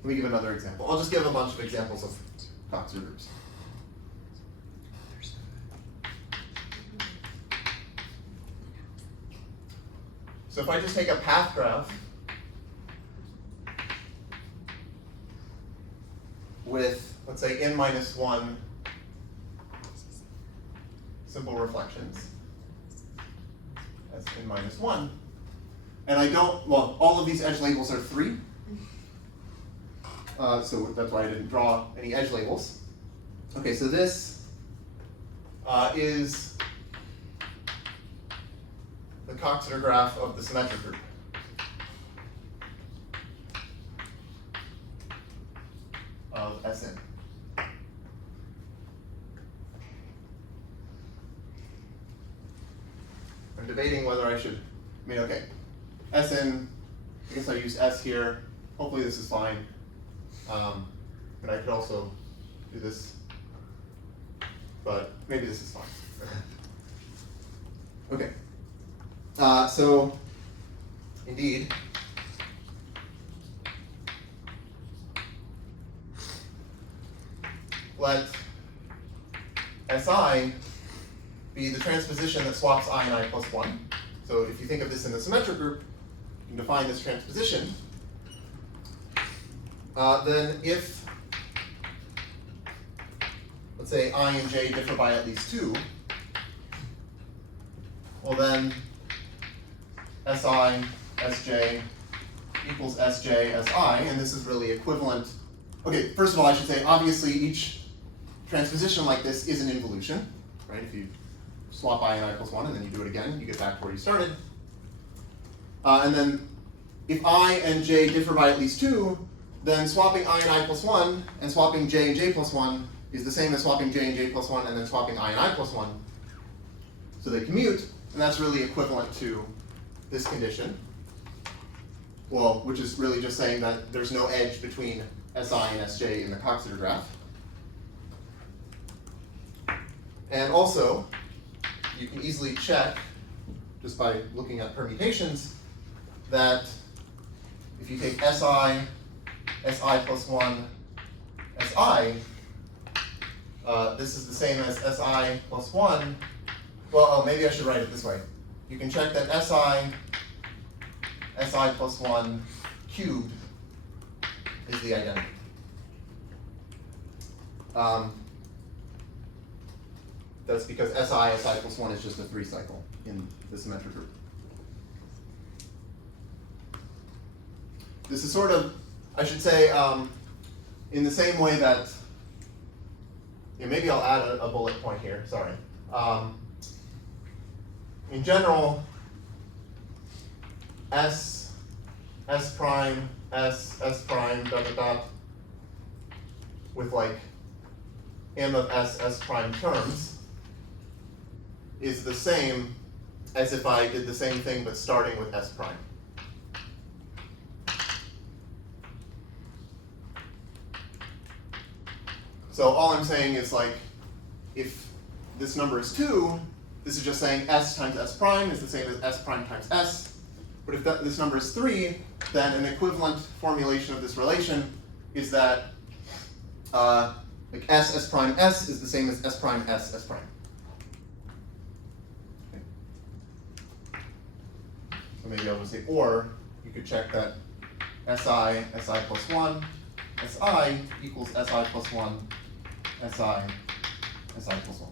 Let me give another example. I'll just give a bunch of examples of Coxeter groups. So if I just take a path graph with, let's say, n minus 1 simple reflections as n minus 1, and I don't, well, all of these edge labels are 3, so that's why I didn't draw any edge labels. Okay, so this is the Coxeter graph of the symmetric group. Of Sn. I'm debating whether I should, I mean, okay, Sn, I guess I use S here. Hopefully this is fine. And I could also do this, but maybe this is fine. Okay. So, indeed, let SI be the transposition that swaps I and I plus 1. So if you think of this in the symmetric group, you can define this transposition. Then if let's say I and j differ by at least 2, well then Si, Sj equals Sj, Si, and this is really equivalent. Okay, first of all, I should say, obviously each transposition like this is an involution, right? If you swap I and I plus 1 and then you do it again, you get back to where you started. And then if I and j differ by at least 2, then swapping I and I plus 1 and swapping j and j plus 1 is the same as swapping j and j plus 1 and then swapping I and I plus 1. So they commute, and that's really equivalent to this condition. Well, which is really just saying that there's no edge between Si and Sj in the Coxeter graph. And also, you can easily check, just by looking at permutations, that if you take Si, Si plus 1, Si, this is the same as Si plus 1. Well, maybe I should write it this way. You can check that Si plus 1 cubed is the identity. That's because Si plus 1 is just a 3 cycle in the symmetric group. This is sort of, I should say, in the same way that, maybe I'll add a bullet point here, sorry. In general, S prime, S prime, dot, dot, dot, with like M of S prime terms is the same as if I did the same thing but starting with S prime. So all I'm saying is like, if this number is 2, this is just saying S times S prime is the same as S prime times S. But if this number is 3, then an equivalent formulation of this relation is that like S prime S is the same as S prime S prime. Okay. So maybe I'll just say, or you could check that Si plus 1, Si equals Si plus 1, Si plus 1.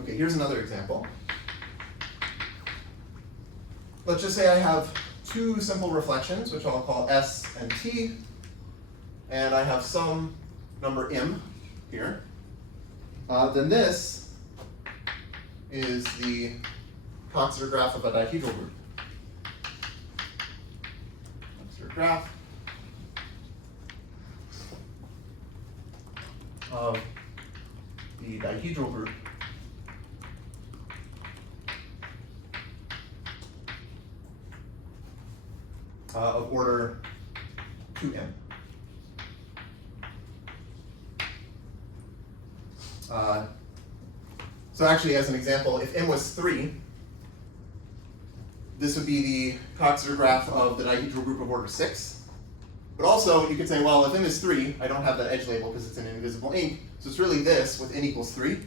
Okay, here's another example. Let's just say I have 2 simple reflections, which I'll call S and T, and I have some number M here. Then this is the Coxeter graph of a dihedral group. Coxeter graph of the dihedral group of order 2m. So actually, as an example, if m was 3, this would be the Coxeter graph of the dihedral group of order 6. But also, you could say, well, if m is 3, I don't have that edge label because it's an invisible ink, so it's really this with n equals 3.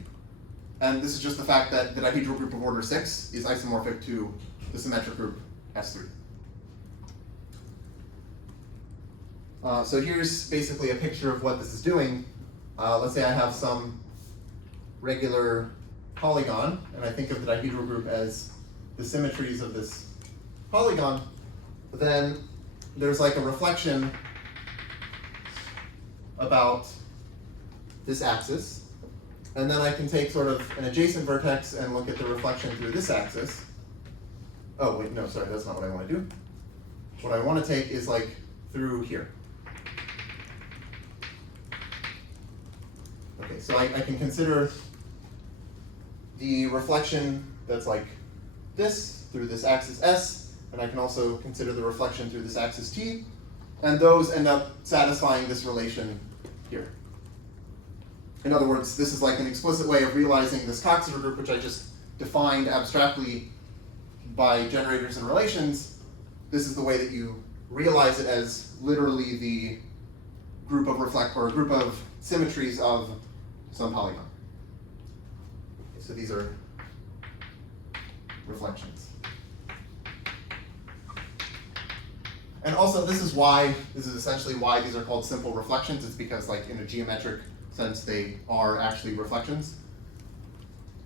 And this is just the fact that the dihedral group of order 6 is isomorphic to the symmetric group S3. So here's basically a picture of what this is doing. Let's say I have some regular polygon, and I think of the dihedral group as the symmetries of this polygon. But then there's like a reflection about this axis. And then I can take sort of an adjacent vertex and look at the reflection through this axis. Oh, wait, no, sorry, that's not what I want to do. What I want to take is like through here. Okay, so I can consider the reflection that's like this through this axis S, and I can also consider the reflection through this axis T, and those end up satisfying this relation here. In other words, this is like an explicit way of realizing this Coxeter group, which I just defined abstractly by generators and relations. This is the way that you realize it as literally the group of group of symmetries of some polygon. So these are reflections. And also, this is essentially why these are called simple reflections. It's because, like, in a geometric sense, they are actually reflections.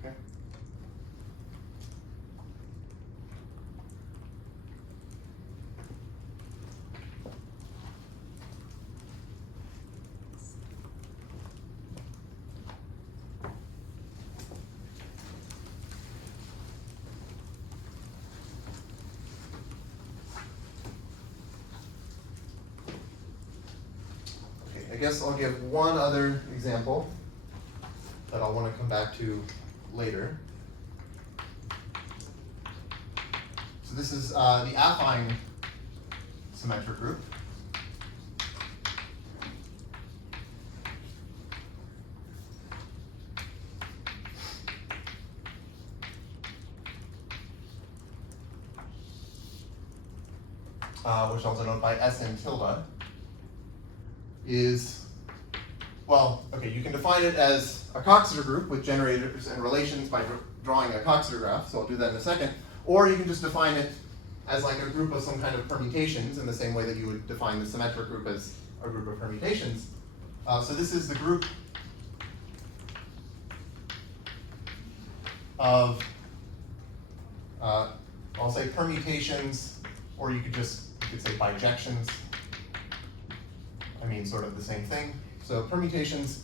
Okay. I guess I'll give one other example that I'll want to come back to later. So this is the affine symmetric group. Which I'll denote by Sn tilde. Is, well, okay, you can define it as a Coxeter group with generators and relations by drawing a Coxeter graph, so I'll do that in a second. Or you can just define it as like a group of some kind of permutations in the same way that you would define the symmetric group as a group of permutations. So this is the group of, I'll say permutations, or you could say bijections. I mean, sort of the same thing. So permutations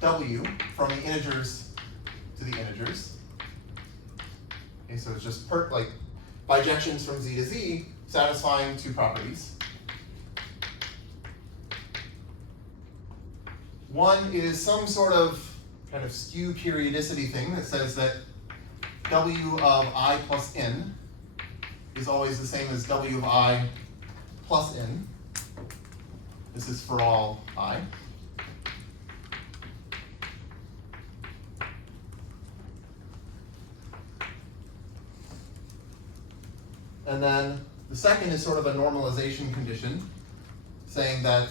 W from the integers to the integers. Okay, so it's just like bijections from Z to Z satisfying two properties. One is some sort of kind of skew periodicity thing that says that W of I plus N is always the same as W of I plus N. This is for all I. And then the second is sort of a normalization condition, saying that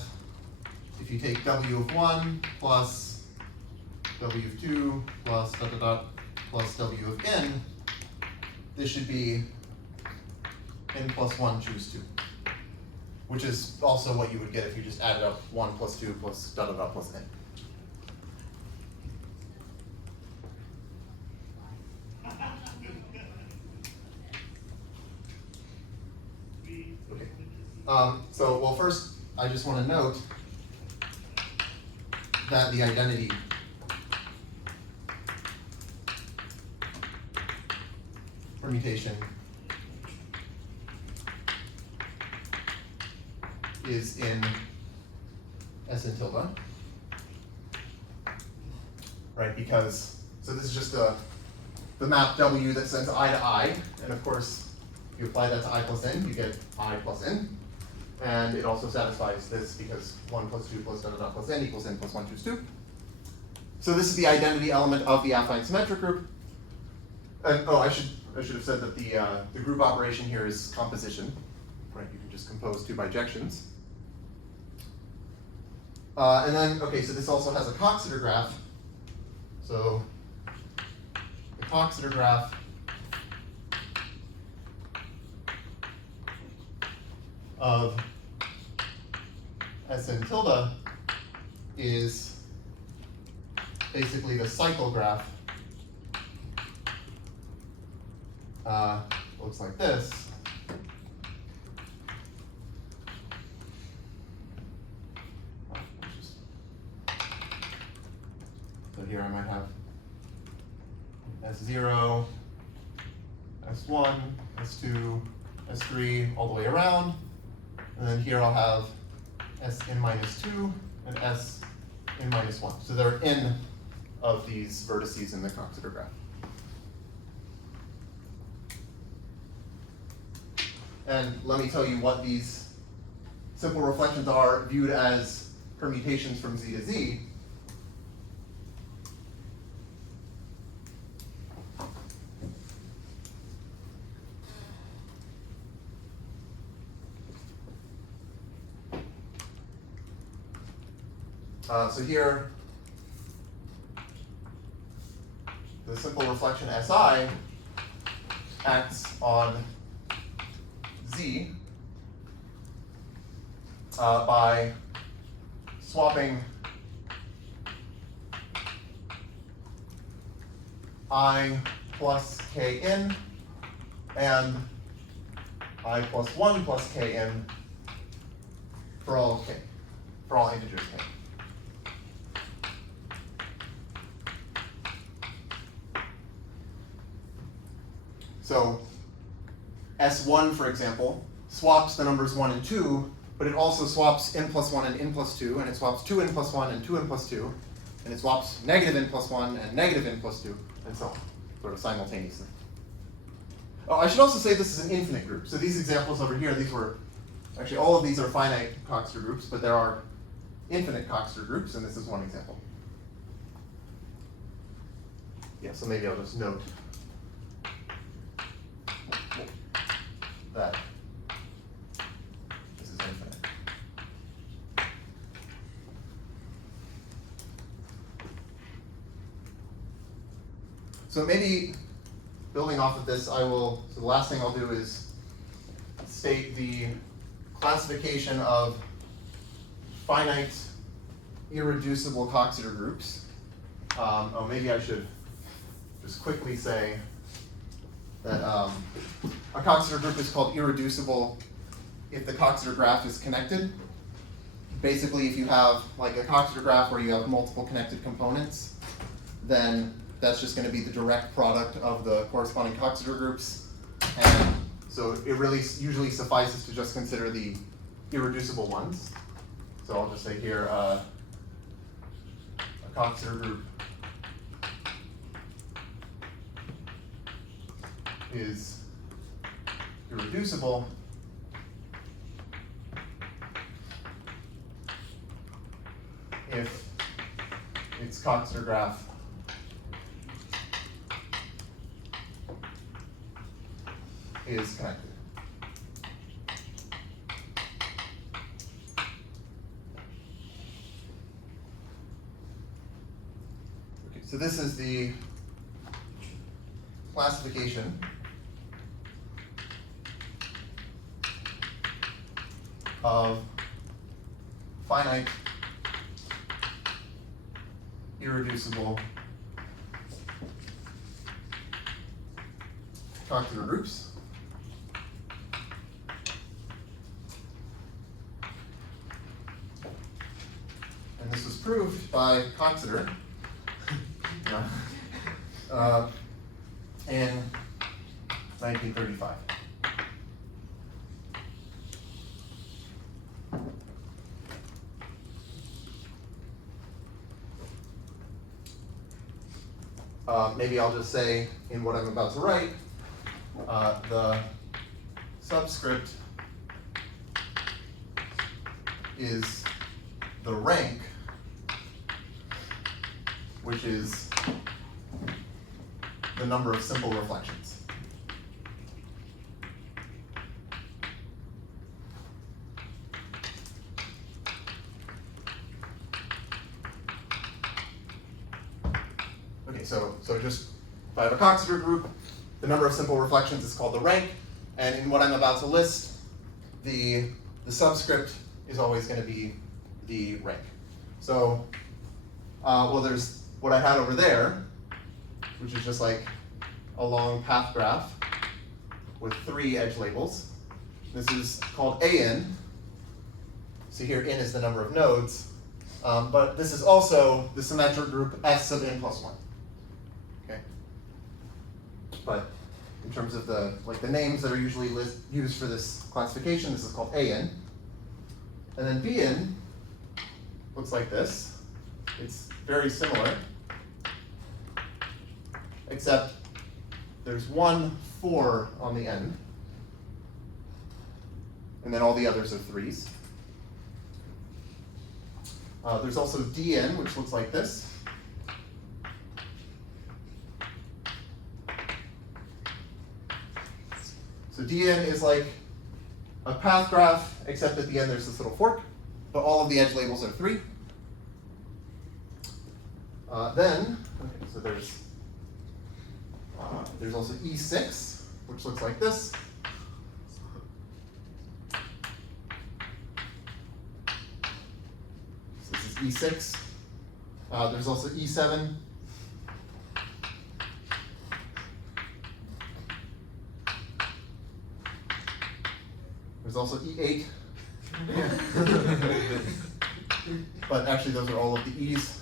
if you take W of 1 plus W of 2 plus dot dot dot plus W of N, this should be N plus 1 choose 2. Which is also what you would get if you just added up 1 plus 2 plus dot dot dot plus N. Okay. So, well, first, I just want to note that the identity permutation is in Sn tilde, right? Because, so this is just the map W that sends I to I, and of course, you apply that to I plus N, you get I plus N, and it also satisfies this because 1 plus 2 plus dot dot dot plus N equals N plus 1 choose 2. So this is the identity element of the affine symmetric group. And oh, I should have said that the group operation here is composition, right? You can just compose two bijections. And then, okay, so this also has a Coxeter graph. So the Coxeter graph of Sn tilde is basically the cycle graph. Looks like this. So here I might have S0, S1, S2, S3, all the way around. And then here I'll have Sn minus 2 and Sn minus 1. So there are n of these vertices in the Coxeter graph. And let me tell you what these simple reflections are viewed as permutations from Z to Z. So here, the simple reflection SI acts on Z by swapping I plus k in and I plus 1 plus k in for all k, for all integers k. So S1, for example, swaps the numbers 1 and 2, but it also swaps n plus 1 and n plus 2, and it swaps 2n plus 1 and 2n plus 2, and it swaps negative n plus 1 and negative n plus 2, and so on, sort of simultaneously. Oh, I should also say this is an infinite group. So these examples over here, these were, actually all of these are finite Coxeter groups, but there are infinite Coxeter groups, and this is one example. Yeah, so maybe I'll just note that this is infinite. So maybe building off of this, so the last thing I'll do is state the classification of finite irreducible Coxeter groups. Maybe I should just quickly say that a Coxeter group is called irreducible if the Coxeter graph is connected. Basically, if you have like a Coxeter graph where you have multiple connected components, then that's just going to be the direct product of the corresponding Coxeter groups. And so it really usually suffices to just consider the irreducible ones. So I'll just say here a Coxeter group is irreducible if its Coxeter graph is connected. Okay, so this is the classification of finite irreducible Coxeter groups. And this was proved by Coxeter in 1935. Maybe I'll just say in what I'm about to write, the subscript is the rank, which is the number of simple reflections. Okay, so just if I have a Coxeter group, the number of simple reflections is called the rank, and in what I'm about to list, the subscript is always going to be the rank. So, well, there's what I had over there, which is just like a long path graph with 3 edge labels. This is called AN. So here n is the number of nodes, but this is also the symmetric group S sub n plus 1. Okay. But in terms of the names that are usually used for this classification, this is called AN. And then BN looks like this. It's very similar, except there's 1 4 on the end, and then all the others are 3s. There's also DN, which looks like this. So DN is like a path graph, except at the end there's this little fork, but all of the edge labels are 3. So there's also E6, which looks like this. E6. There's also E7. There's also E8. But actually those are all of the E's.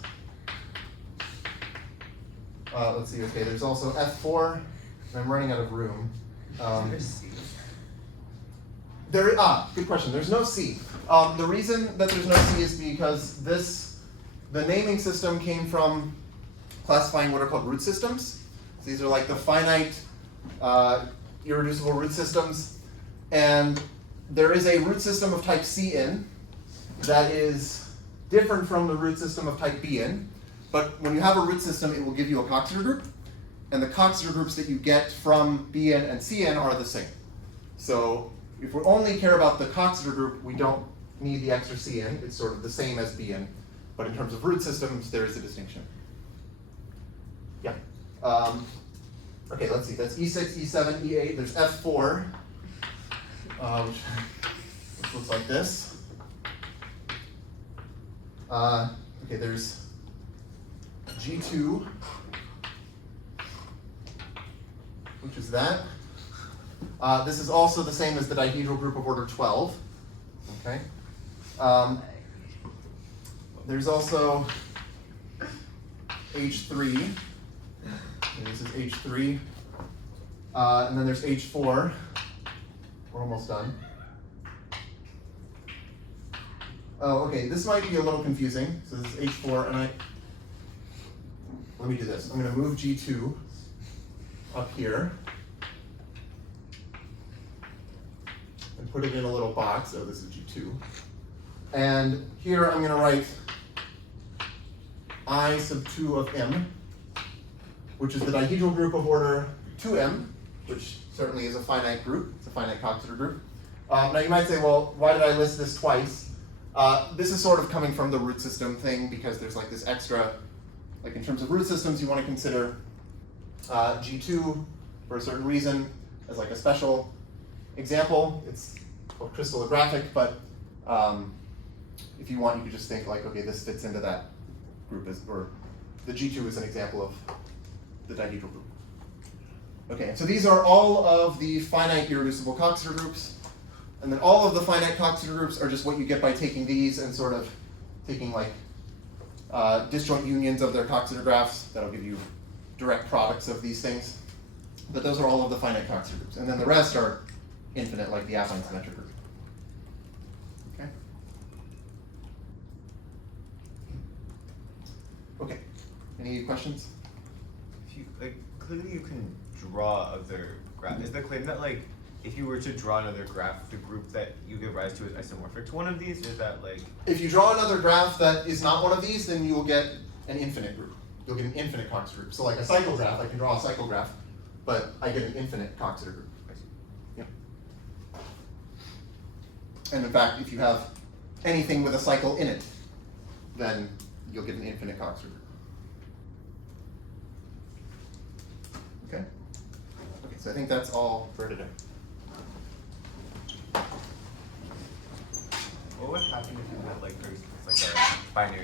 Let's see, okay, there's also F4, and I'm running out of room. Good question, there's no C. The reason that there's no C is because the naming system came from classifying what are called root systems. So these are like the finite, irreducible root systems. And there is a root system of type Cn that is different from the root system of type Bn. But when you have a root system, it will give you a Coxeter group. And the Coxeter groups that you get from Bn and Cn are the same. So if we only care about the Coxeter group, we don't need the extra Cn. It's sort of the same as Bn. But in terms of root systems, there is a distinction. Yeah. Okay, let's see. That's E6, E7, E8. There's F4, which looks like this. Okay, there's G2, which is that. This is also the same as the dihedral group of order 12. Okay. There's also H3. Okay, this is H3. And then there's H4. We're almost done. Oh, okay, this might be a little confusing. So this is H4, and let me do this. I'm going to move G2 up here and put it in a little box. Oh, this is G2. And here I'm going to write I sub 2 of M, which is the dihedral group of order 2M, which certainly is a finite group. It's a finite Coxeter group. Now you might say, well, why did I list this twice? This is sort of coming from the root system thing because there's like this extra, like in terms of root systems, you want to consider G2 for a certain reason as like a special example. It's called crystallographic, but if you want, you could just think like, okay, this fits into that group, or the G2 is an example of the dihedral group. Okay, and so these are all of the finite irreducible Coxeter groups. And then all of the finite Coxeter groups are just what you get by taking these and sort of taking like disjoint unions of their Coxeter graphs. That'll give you direct products of these things. But those are all of the finite Coxeter groups. And then the rest are infinite, like the affine symmetric group. Okay. Okay. Any questions? If you like, clearly you can draw other graphs. Is the claim that like, if you were to draw another graph, the group that you give rise to is isomorphic to one of these? Or is that like? If you draw another graph that is not one of these, then you will get an infinite group. You'll get an infinite Coxeter group. So like a cycle graph, I can draw a cycle graph, but I get an infinite Coxeter group. Yeah. And in fact, if you have anything with a cycle in it, then you'll get an infinite Coxeter group. Okay? Okay, so I think that's all for today. What would happen if you had like, there's like a binary